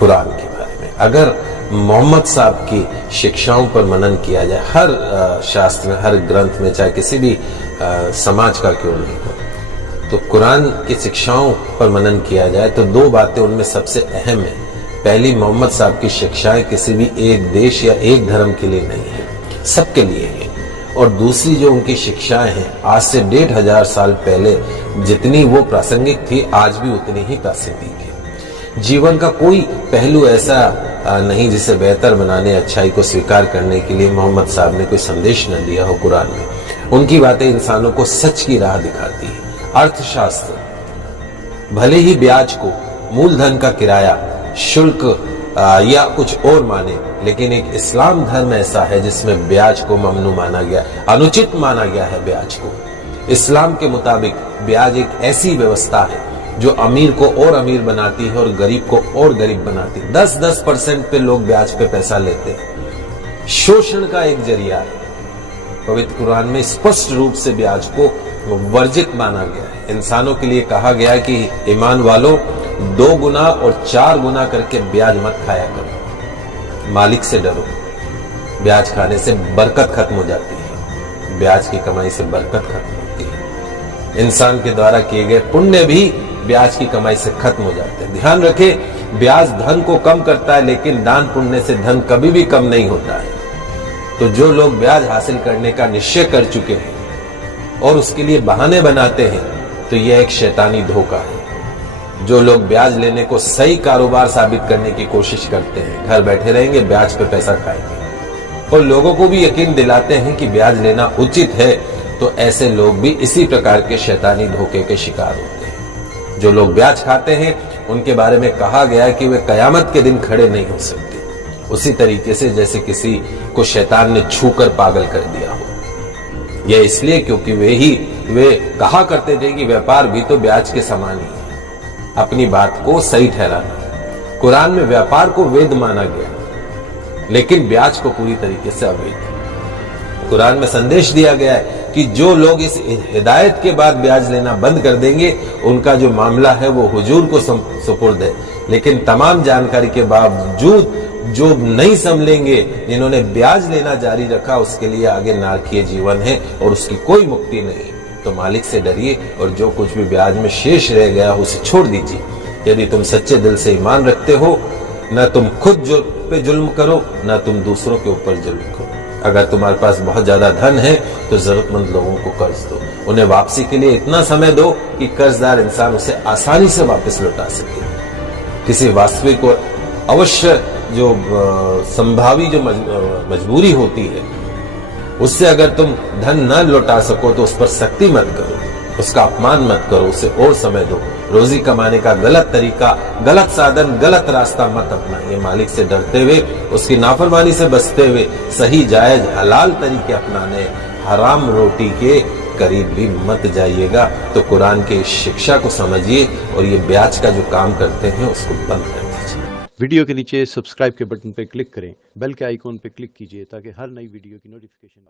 कुरान के बारे में। अगर मोहम्मद साहब की शिक्षाओं पर मनन किया जाए, हर शास्त्र में, हर ग्रंथ में, चाहे किसी भी समाज का क्यों नहीं हो, तो कुरान की शिक्षाओं पर मनन किया जाए तो दो बातें उनमें सबसे अहम है। पहली, मोहम्मद साहब की शिक्षाएं किसी भी एक देश या एक धर्म के लिए नहीं है, सबके लिए है। और दूसरी जो उनकी शिक्षाएं हैं, आज से 1500 साल पहले जितनी वो प्रासंगिक थी, आज भी उतनी ही प्रासंगिक है। जीवन का कोई पहलू ऐसा नहीं जिसे बेहतर बनाने, अच्छाई को स्वीकार करने के लिए मोहम्मद साहब ने कोई संदेश न दिया हो कुरान में। उनकी बातें इंसानों को सच की राह दिखाती है। अर्थशास्त्र भले ही ब्याज को मूलधन का किराया, शुल्क या कुछ और माने, लेकिन एक इस्लाम धर्म ऐसा है जिसमें ब्याज को ममनू माना गया, अनुचित माना गया है ब्याज को। इस्लाम के मुताबिक ब्याज एक ऐसी व्यवस्था है जो अमीर को और अमीर बनाती है और गरीब को और गरीब बनाती है। 10% पे लोग ब्याज पे पैसा लेते हैं, शोषण का एक जरिया है। पवित्र कुरान में स्पष्ट रूप से ब्याज को वर्जित माना गया है। इंसानों के लिए कहा गया है कि ईमान वालों, 2 गुना और 4 गुना करके ब्याज मत खाया करो, मालिक से डरो। ब्याज खाने से बरकत खत्म हो जाती है, ब्याज की कमाई से बरकत खत्म होती है। इंसान के द्वारा किए गए पुण्य भी ब्याज की कमाई से खत्म हो जाते हैं। ध्यान रखें, ब्याज धन को कम करता है, लेकिन दान पुण्य से धन कभी भी कम नहीं होता है। तो जो लोग ब्याज हासिल करने का निश्चय कर चुके हैं और उसके लिए बहाने बनाते हैं, तो यह एक शैतानी धोखा है। जो लोग ब्याज लेने को सही कारोबार साबित करने की कोशिश करते हैं, घर बैठे रहेंगे, ब्याज पे पैसा खाएंगे और लोगों को भी यकीन दिलाते हैं कि ब्याज लेना उचित है, तो ऐसे लोग भी इसी प्रकार के शैतानी धोखे के शिकार होते हैं। जो लोग ब्याज खाते हैं, उनके बारे में कहा गया है कि वे कयामत के दिन खड़े नहीं हो सकते, उसी तरीके से जैसे किसी को शैतान ने छूकर पागल कर दिया हो। यह इसलिए क्योंकि वे कहा करते थे कि व्यापार भी तो ब्याज के समान ही है। अपनी बात को सही ठहराना। कुरान में व्यापार को वैध माना गया, लेकिन ब्याज को पूरी तरीके से अवैध। कुरान में संदेश दिया गया है कि जो लोग इस हिदायत के बाद ब्याज लेना बंद कर देंगे, उनका जो मामला है वो हुजूर को सुपुर्द है। लेकिन तमाम जानकारी के बावजूद जो नहीं संभलेंगे, जिन्होंने ब्याज लेना जारी रखा, उसके लिए आगे नारकीय जीवन है और उसकी कोई मुक्ति नहीं। तो मालिक से डरिए और जो कुछ भी ब्याज में शेष रह गया उसे छोड़ दीजिए। यदि तुम सच्चे दिल से ईमान रखते हो, न तुम खुद पे जुल्म करो, न तुम दूसरों के ऊपर जुल्म करो। अगर तुम्हारे पास बहुत ज्यादा धन है तो जरूरतमंद लोगों को कर्ज दो, उन्हें वापसी के लिए इतना समय दो कि कर्जदार इंसान उसे आसानी से वापस लौटा सके। किसी वास्तविक और अवश्य जो संभावी जो मजबूरी होती है, उससे अगर तुम धन न लौटा सको तो उस पर सख्ती मत करो, उसका अपमान मत करो, उसे और समय दो। रोजी कमाने का गलत तरीका, गलत साधन, गलत रास्ता मत अपनाइए। मालिक से डरते हुए, उसकी नाफरमानी से बचते हुए सही जायज हलाल तरीके अपनाने, हराम रोटी के करीब भी मत जाइएगा। तो कुरान के इस शिक्षा को समझिए और ये ब्याज का जो काम करते हैं उसको बंद कर दीजिए। वीडियो के नीचे सब्सक्राइब के बटन पर क्लिक करें, बेल के आइकॉन पर क्लिक कीजिए ताकि हर नई वीडियो की नोटिफिकेशन